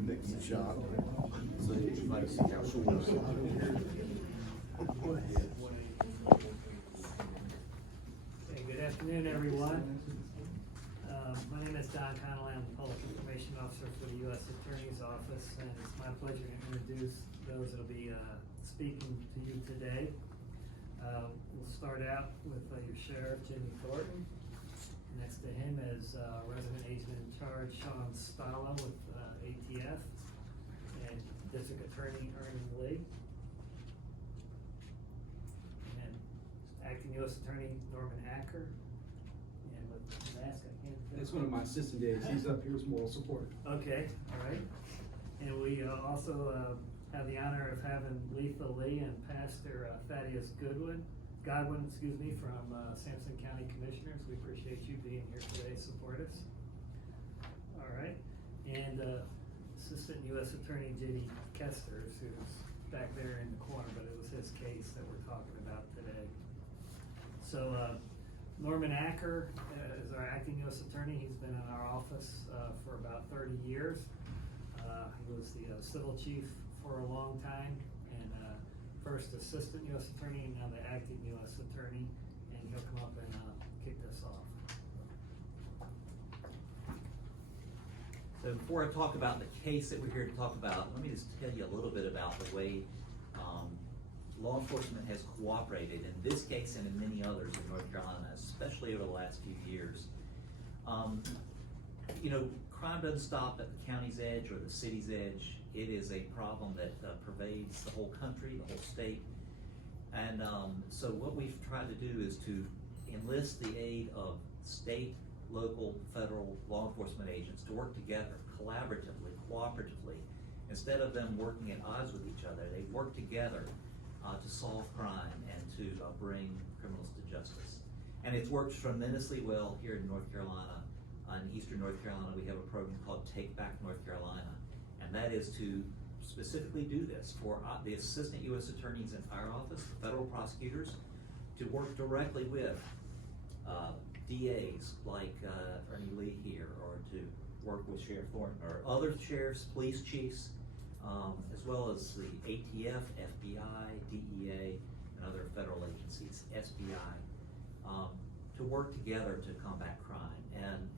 next shot. So you'd like to see how short it is. Okay, good afternoon, everyone. My name is Don Connolly. I'm the Public Information Officer for the U.S. Attorney's Office, and it's my pleasure to introduce those that will be speaking to you today. We'll start out with your Sheriff, Jimmy Thornton. Next to him is Resident Agent in Charge, Sean Stala with ATF, and District Attorney Ernie Lee. And Acting U.S. Attorney Norman Acker. And with the mask, I can't fit. That's one of my assistant days. He's up here as moral support. Okay, all right. And we also have the honor of having Letha Lee and Pastor Thaddeus Godwin, from Sampson County Commissioners. We appreciate you being here today to support us. All right. And Assistant U.S. Attorney J.D. Kesters, who's back there in the corner, but it was his case that we're talking about today. So Norman Acker is our acting U.S. Attorney. He's been in our office for about 30 years. He was the civil chief for a long time, and first Assistant U.S. Attorney, and now the acting U.S. Attorney, and he'll come up and kick this off. So before I talk about the case that we're here to talk about, let me just tell you a little bit about the way law enforcement has cooperated in this case and in many others in North Carolina, especially over the last few years. You know, crime doesn't stop at the county's edge or the city's edge. It is a problem that pervades the whole country, the whole state. And so what we've tried to do is to enlist the aid of state, local, federal law enforcement agents to work together collaboratively, cooperatively. Instead of them working at odds with each other, they work together to solve crime and to bring criminals to justice. And it's worked tremendously well here in North Carolina. In Eastern North Carolina, we have a program called Take Back North Carolina. And that is to specifically do this for the assistant U.S. attorneys in our office, the federal prosecutors, to work directly with DAs like Ernie Lee here, or to work with Sheriff Thornton or other sheriffs, police chiefs, as well as the ATF, FBI, DEA, and other federal agencies, SBI, to work together to combat crime. And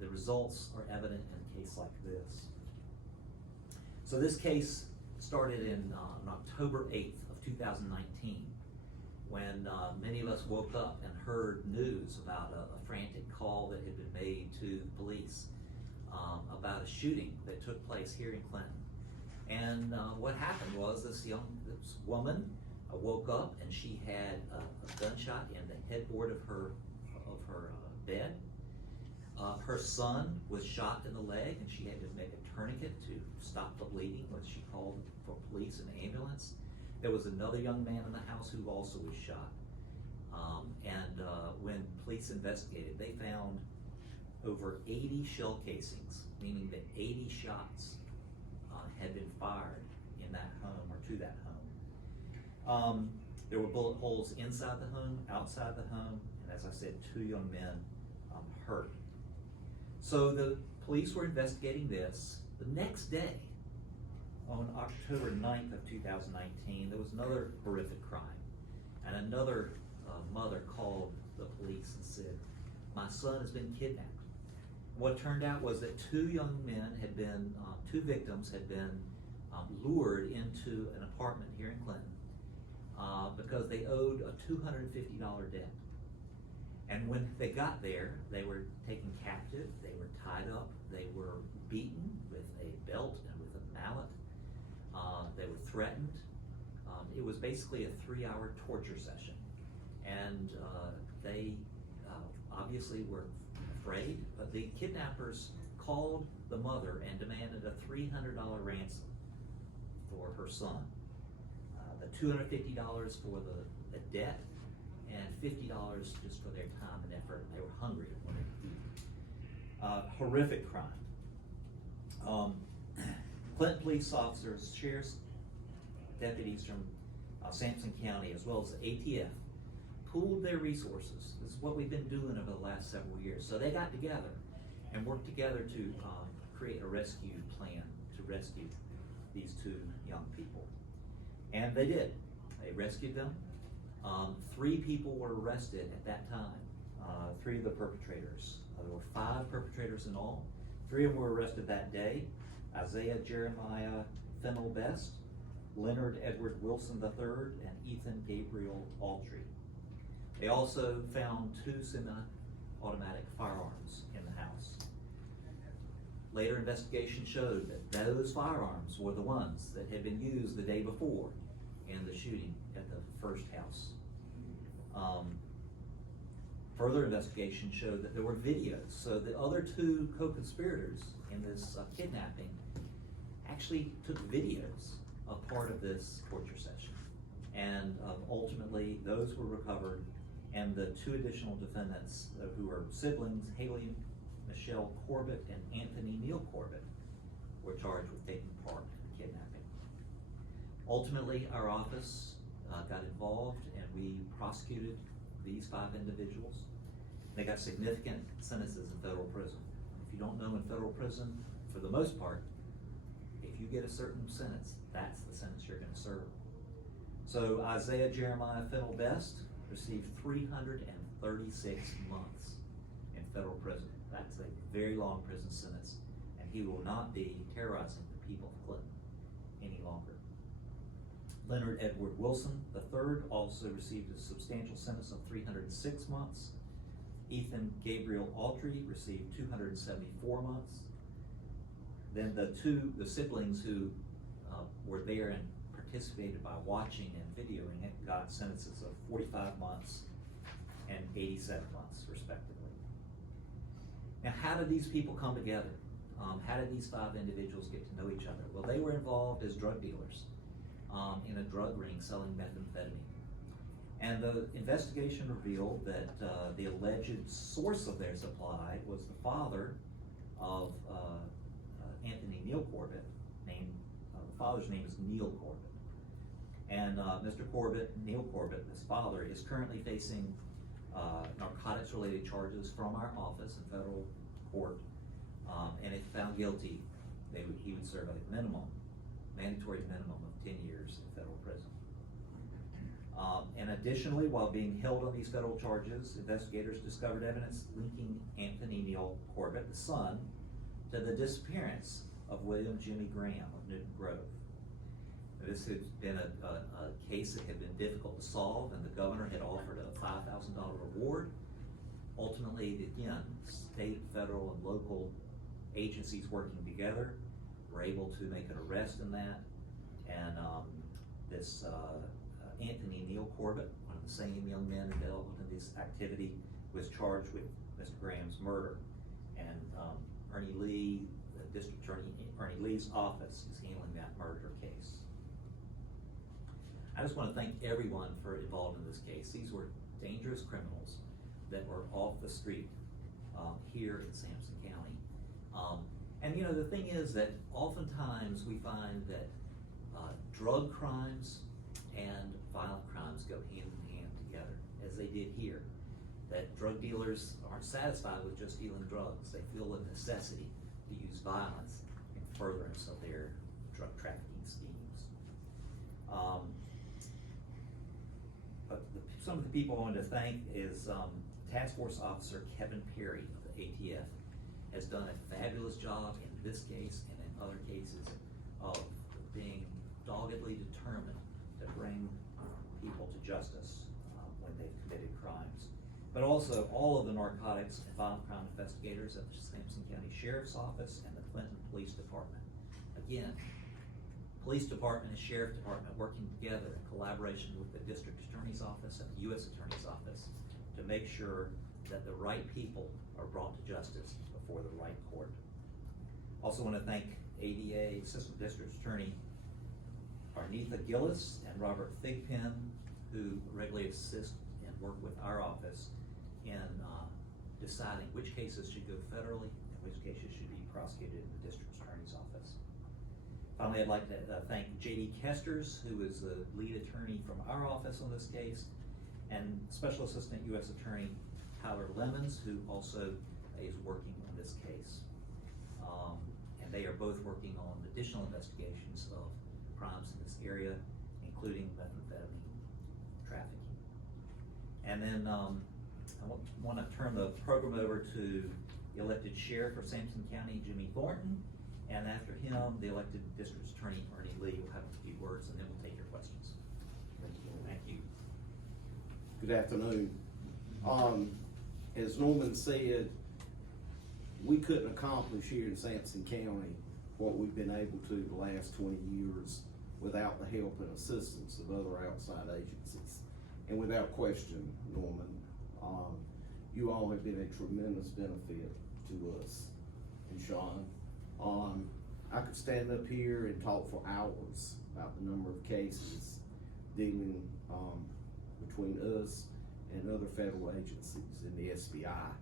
the results are evident in a case like this. So this case started on October 8th of 2019, when many of us woke up and heard news about a frantic call that had been made to police about a shooting that took place here in Clinton. And what happened was this woman woke up and she had a gunshot in the headboard of her bed. Her son was shot in the leg, and she had to make a tourniquet to stop the bleeding when she called for police and ambulance. There was another young man in the house who also was shot. When police investigated, they found over 80 shell casings, meaning that 80 shots had been fired in that home or to that home. There were bullet holes inside the home, outside the home, and as I said, 2 young men hurt. So the police were investigating this. The next day, on October 9th of 2019, there was another horrific crime. And another mother called the police and said, "My son has been kidnapped." What turned out was that 2 young men had been, 2 victims had been lured into an apartment here in Clinton because they owed a $250 debt. And when they got there, they were taken captive, they were tied up, they were beaten with a belt and with a mallet, they were threatened. It was basically a 3-hour torture session. And they obviously were afraid, but the kidnappers called the mother and demanded a $300 ransom for her son. The $250 for the debt, and $50 just for their time and effort. They were hungry and wanted to eat. Horrific crime. Clinton police officers, sheriff's deputies from Sampson County, as well as the ATF, pooled their resources. This is what we've been doing over the last several years. So they got together and worked together to create a rescue plan to rescue these two young people. And they did. They rescued them. 3 people were arrested at that time, 3 of the perpetrators. There were 5 perpetrators in all. 3 of them were arrested that day: Isaiah Jeremiah Fennell Best, Leonard Edward Wilson III, and Ethan Gabriel Autry. They also found 2 semi-automatic firearms in the house. Later investigation showed that those firearms were the ones that had been used the day before in the shooting at the first house. Further investigation showed that there were videos, so the other 2 co-conspirators in this kidnapping actually took videos of part of this torture session. And ultimately, those were recovered, and the 2 additional defendants who are siblings, Haley Michelle Corbett and Anthony Neal Corbett, were charged with taking part in the kidnapping. Ultimately, our office got involved, and we prosecuted these 5 individuals. They got significant sentences in federal prison. If you don't know, in federal prison, for the most part, if you get a certain sentence, that's the sentence you're going to serve. So Isaiah Jeremiah Fennell Best received 336 months in federal prison. That's a very long prison sentence, and he will not be terrorizing the people of Clinton any longer. Leonard Edward Wilson III also received a substantial sentence of 306 months. Ethan Gabriel Autry received 274 months. Then the siblings who were there and participated by watching and videoing it got sentences of 45 months and 87 months, respectively. Now, how did these people come together? How did these 5 individuals get to know each other? Well, they were involved as drug dealers in a drug ring selling methamphetamine. And the investigation revealed that the alleged source of their supply was the father of Anthony Neal Corbett. The father's name is Neal Corbett. And Mr. Corbett, Neal Corbett, his father, is currently facing narcotics-related charges from our office in federal court. And if found guilty, he would serve a mandatory minimum of 10 years in federal prison. And additionally, while being held on these federal charges, investigators discovered evidence linking Anthony Neal Corbett, the son, to the disappearance of William Jimmy Graham of Newton Grove. This had been a case that had been difficult to solve, and the governor had offered a $5,000 reward. Ultimately, again, state, federal, and local agencies working together were able to make an arrest in that. And this Anthony Neal Corbett, one of the same young men involved in this activity, was charged with Mr. Graham's murder. And Ernie Lee, the District Attorney Ernie Lee's office, is handling that murder case. I just want to thank everyone for involved in this case. These were dangerous criminals that were off the street here in Sampson County. And you know, the thing is that oftentimes we find that drug crimes and violent crimes go hand in hand together, as they did here. That drug dealers aren't satisfied with just dealing drugs. They feel the necessity to use violence in furtherance of their drug trafficking schemes. Some of the people I wanted to thank is Task Force Officer Kevin Perry of the ATF has done a fabulous job in this case and in other cases of being doggedly determined to bring people to justice when they've committed crimes. But also all of the narcotics and violent crime investigators at the Sampson County Sheriff's Office and the Clinton Police Department. Again, Police Department and Sheriff Department working together in collaboration with the District Attorney's Office and the U.S. Attorney's Office to make sure that the right people are brought to justice before the right court. Also want to thank ADA Assistant District Attorney Arnetha Gillis and Robert Thigpen, who regularly assist and work with our office in deciding which cases should go federally and which cases should be prosecuted in the District Attorney's Office. Finally, I'd like to thank J.D. Kesters, who is the lead attorney from our office on this case, and Special Assistant U.S. Attorney Tyler Lemons, who also is working on this case. And they are both working on additional investigations of crimes in this area, including methamphetamine trafficking. And then I want to turn the program over to the elected sheriff for Sampson County, Jimmy Thornton, and after him, the elected district attorney, Ernie Lee, will have a few words, and then we'll take your questions. Thank you. Good afternoon. As Norman said, we couldn't accomplish here in Sampson County what we've been able to the last 20 years without the help and assistance of other outside agencies. And without question, Norman, you all have been a tremendous benefit to us. And Sean, I could stand up here and talk for hours about the number of cases dealing between us and other federal agencies in the SBI.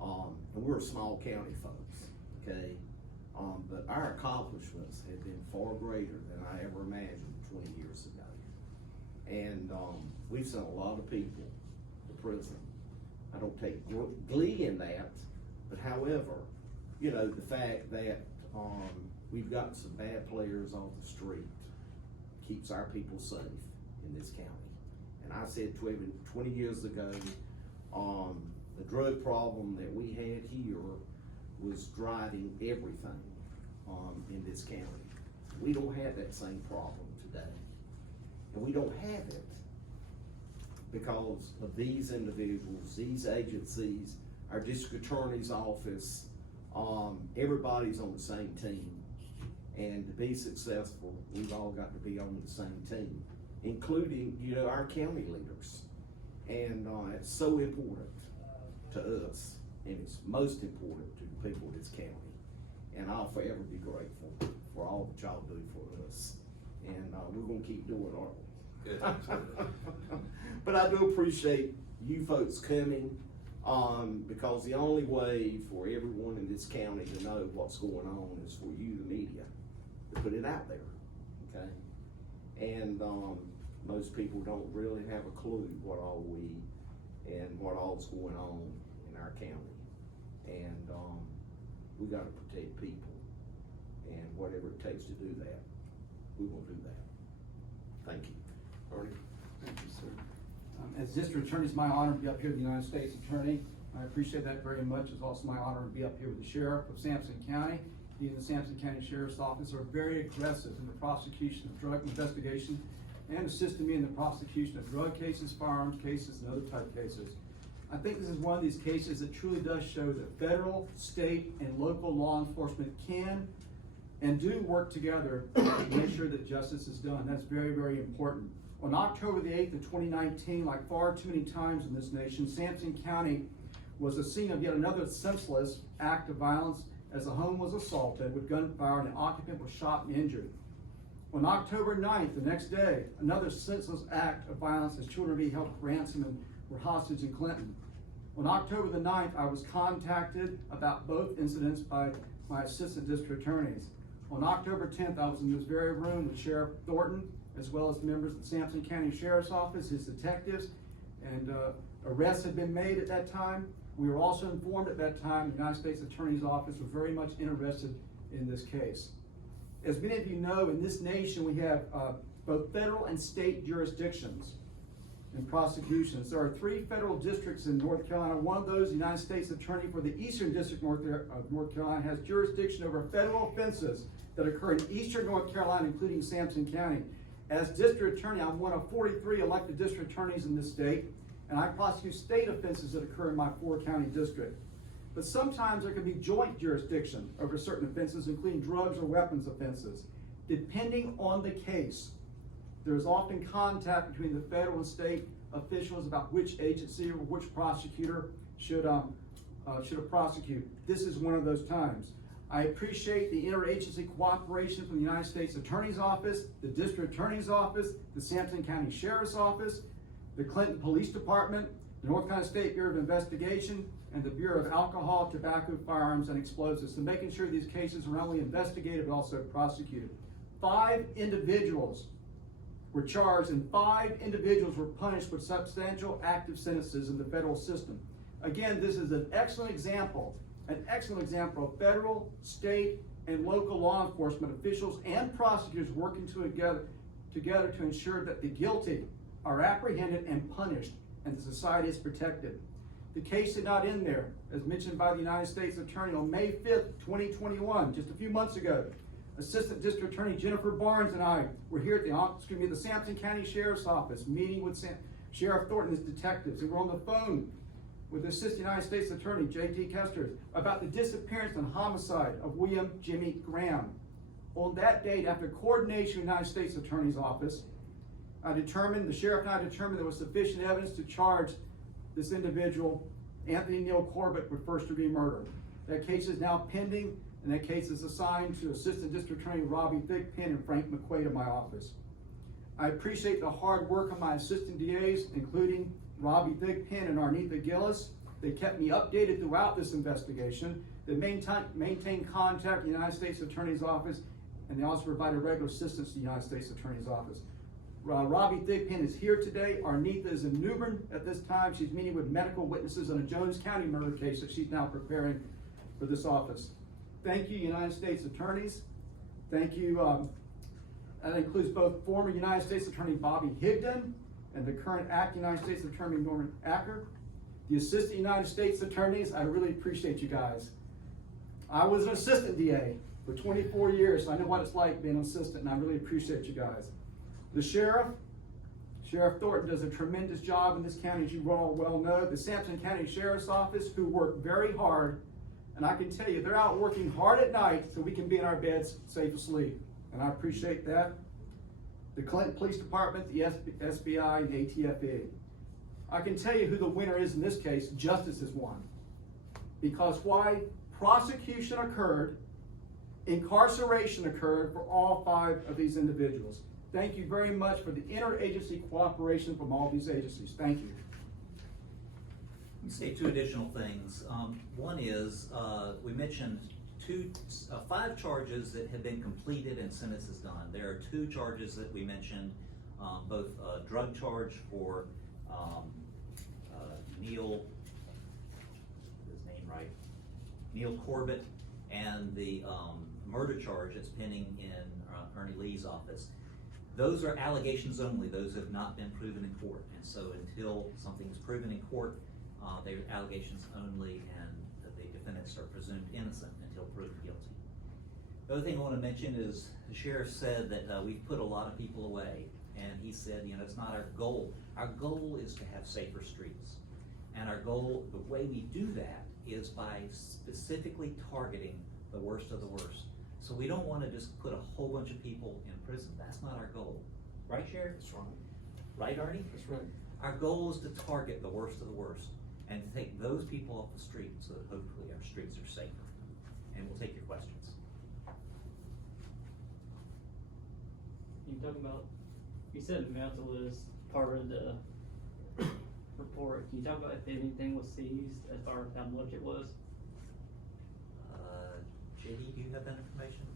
And we're small county folks, okay? But our accomplishments have been far greater than I ever imagined 20 years ago. And we've sent a lot of people to prison. I don't take glee in that, but however, you know, the fact that we've got some bad players off the street keeps our people safe in this county. And I said 20 years ago, the drug problem that we had here was driving everything in this county. We don't have that same problem today. And we don't have it because of these individuals, these agencies, our district attorney's office, everybody's on the same team. And to be successful, we've all got to be on the same team, including, you know, our county leaders. And it's so important to us, and it's most important to the people of this county. And I'll forever be grateful for all that y'all do for us. And we're gonna keep doing it, aren't we? Good, absolutely. But I do appreciate you folks coming, because the only way for everyone in this county to know what's going on is for you, the media, to put it out there, okay? And most people don't really have a clue what all's going on in our county. And we gotta protect people, and whatever it takes to do that, we will do that. Thank you. Ernie? Thank you, sir. As district attorney, it's my honor to be up here with the United States Attorney. I appreciate that very much. It's also my honor to be up here with the Sheriff of Sampson County. He and the Sampson County Sheriff's Office are very aggressive in the prosecution of drug investigation and assisting me in the prosecution of drug cases, firearms cases, and other type cases. I think this is one of these cases that truly does show that federal, state, and local law enforcement can and do work together to make sure that justice is done. That's very, very important. On October the 8th of 2019, like far too many times in this nation, Sampson County was the scene of yet another senseless act of violence as a home was assaulted with gunfire and the occupant was shot and injured. On October 9th, the next day, another senseless act of violence as children were held for ransom and were hostage in Clinton. On October the 9th, I was contacted about both incidents by my assistant district attorneys. On October 10th, I was in this very room with Sheriff Thornton, as well as members of the Sampson County Sheriff's Office, his detectives, and arrests had been made at that time. We were also informed at that time the United States Attorney's Office was very much interested in this case. As many of you know, in this nation we have both federal and state jurisdictions in prosecutions. There are 3 federal districts in North Carolina. One of those, the United States Attorney for the Eastern District of North Carolina, has jurisdiction over federal offenses that occur in Eastern North Carolina, including Sampson County. As district attorney, I'm one of 43 elected district attorneys in this state, and I prosecute state offenses that occur in my 4-county district. But sometimes there can be joint jurisdiction over certain offenses, including drugs or weapons offenses. Depending on the case, there's often contact between the federal and state officials about which agency or which prosecutor should prosecute. This is one of those times. I appreciate the interagency cooperation from the United States Attorney's Office, the District Attorney's Office, the Sampson County Sheriff's Office, the Clinton Police Department, the North Carolina State Bureau of Investigation, and the Bureau of Alcohol, Tobacco, Firearms, and Explosives, and making sure these cases are not only investigated but also prosecuted. 5 individuals were charged and 5 individuals were punished with substantial active sentences in the federal system. Again, this is an excellent example of federal, state, and local law enforcement officials and prosecutors working together to ensure that the guilty are apprehended and punished and the society is protected. The case did not end there. As mentioned by the United States Attorney on May 5th, 2021, just a few months ago, Assistant District Attorney Jennifer Barnes and I were here at the Sampson County Sheriff's Office meeting with Sheriff Thornton and his detectives, and we're on the phone with the Assistant United States Attorney J.T. Kester about the disappearance and homicide of William Jimmy Graham. On that date, after coordination with the United States Attorney's Office, the sheriff and I determined there was sufficient evidence to charge this individual, Anthony Neal Corbett, with first-degree murder. That case is now pending, and that case is assigned to Assistant District Attorney Robbie Thigpen and Frank McQuaid of my office. I appreciate the hard work of my assistant DAs, including Robbie Thigpen and Arnitha Gillis. They kept me updated throughout this investigation. They maintained contact with the United States Attorney's Office, and they also provided regular assistance to the United States Attorney's Office. Robbie Thigpen is here today. Arnitha is in New Bern at this time. She's meeting with medical witnesses on a Jones County murder case that she's now preparing for this office. Thank you, United States Attorneys. Thank you. That includes both former United States Attorney Bobby Higdon and the current acting United States Attorney Norman Acker. The Assistant United States Attorneys, I really appreciate you guys. I was an assistant DA for 24 years, so I know what it's like being an assistant, and I really appreciate you guys. The Sheriff Thornton does a tremendous job in this county, as you all well know. The Sampson County Sheriff's Office, who work very hard, and I can tell you, they're out working hard at night so we can be in our beds safe asleep, and I appreciate that. The Clinton Police Department, the SBI, and the ATFE. I can tell you who the winner is in this case. Justice has won. Because why? Prosecution occurred, incarceration occurred for all 5 of these individuals. Thank you very much for the interagency cooperation from all these agencies. Thank you. Let me say 2 additional things. One is, we mentioned 5 charges that have been completed and sentences done. There are 2 charges that we mentioned, both a drug charge for Neal Corbett, and the murder charge that's pending in Ernie Lee's office. Those are allegations only. Those have not been proven in court. And so until something's proven in court, they're allegations only, and the defendants are presumed innocent until proven guilty. The other thing I want to mention is the sheriff said that we've put a lot of people away. And he said, it's not our goal. Our goal is to have safer streets. And our goal, the way we do that is by specifically targeting the worst of the worst. So we don't want to just put a whole bunch of people in prison. That's not our goal. Right, Sheriff? That's right. Right, Arnie? That's right. Our goal is to target the worst of the worst and to take those people off the street so that hopefully our streets are safer. And we'll take your questions. You said mental is part of the report. Can you talk about if anything was seized as far as how much it was? JD, do you have that information?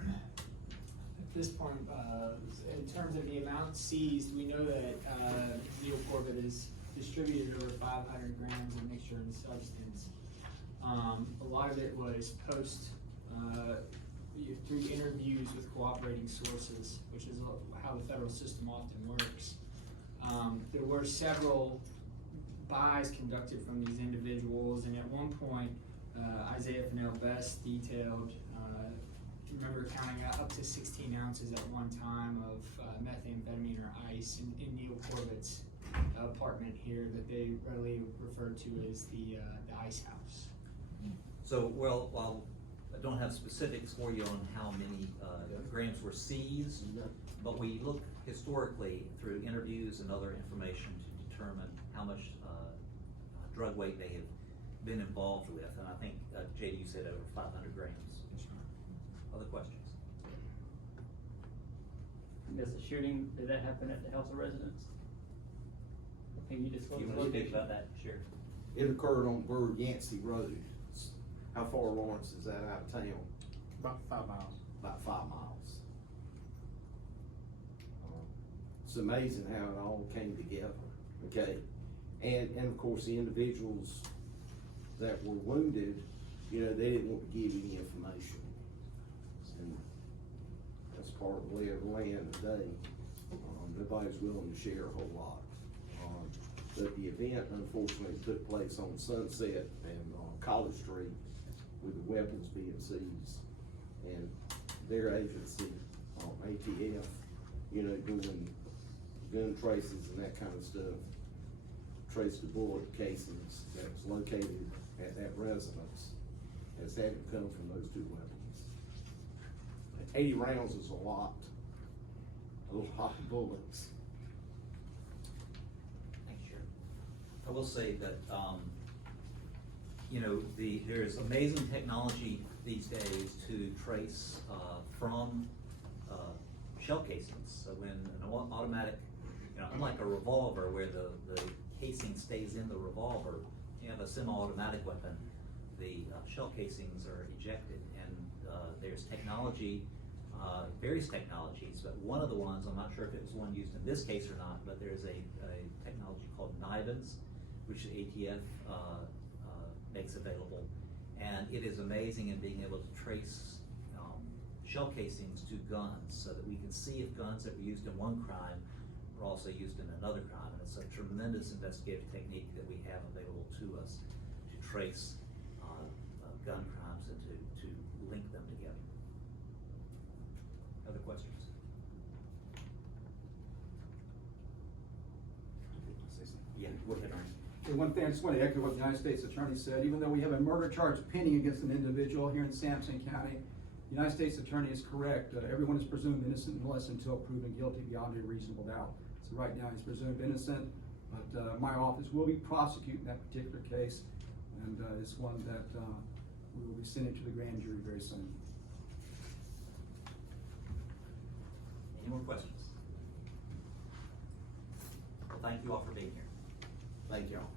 At this point, in terms of the amount seized, we know that Neal Corbett has distributed over 500 grams of mixture and substance. A lot of it was through interviews with cooperating sources, which is how the federal system often works. There were several buys conducted from these individuals, and at one point, Isaiah Fennell Best detailed, remember counting up to 16 ounces at one time of methamphetamine or ice in Neal Corbett's apartment here that they readily referred to as the ice house. So, well, while I don't have specifics for you on how many grams were seized, but we look historically through interviews and other information to determine how much drug weight they have been involved with. And I think, JD, you said over 500 grams. Other questions? Does the shooting, did that happen at the house of residence? Can you disclose You the want to speak location? about that, Sheriff? It occurred on Bird Yancey Road. How far, Lawrence, is that out of town? About 5 miles. About 5 miles. It's amazing how it all came together, okay? And of course, the individuals that were wounded, they didn't want to give any information. and that's part of the lay of the land today. Nobody's willing to share a whole lot. But the event unfortunately took place on Sunset and College Street with the weapons being seized. And their agency, ATF, you know, doing gun traces and that kind of stuff, traced the bullet casings that was located at that residence as having come from those two weapons. 80 rounds is a lot of bullets. Thanks, Sheriff. I will say that, you know, there's amazing technology these days to trace from shell casings. So when an automatic, you know, unlike a revolver where the casing stays in the revolver, you have a semi-automatic weapon, the shell casings are ejected. And there's technology, various technologies, but one of the ones, I'm not sure if it was one used in this case or not, but there's a technology called NIBINs, which the ATF makes available. And it is amazing in being able to trace shell casings to guns so that we can see if guns that were used in one crime were also used in another crime. And it's a tremendous investigative technique that we have available to us to trace gun crimes and to link them together. Other questions? Yeah, go ahead, Ernest. Okay, one thing, I just want to echo what the United States Attorney said. Even though we have a murder charge pending against an individual here in Sampson County, the United States Attorney is correct. Everyone is presumed innocent unless until proven guilty beyond a reasonable doubt. So right now he's presumed innocent, but my office will be prosecuting that particular case, and it's one that we will be sending to the grand jury very soon. Any more questions? Well, thank you all for being here. Thank y'all.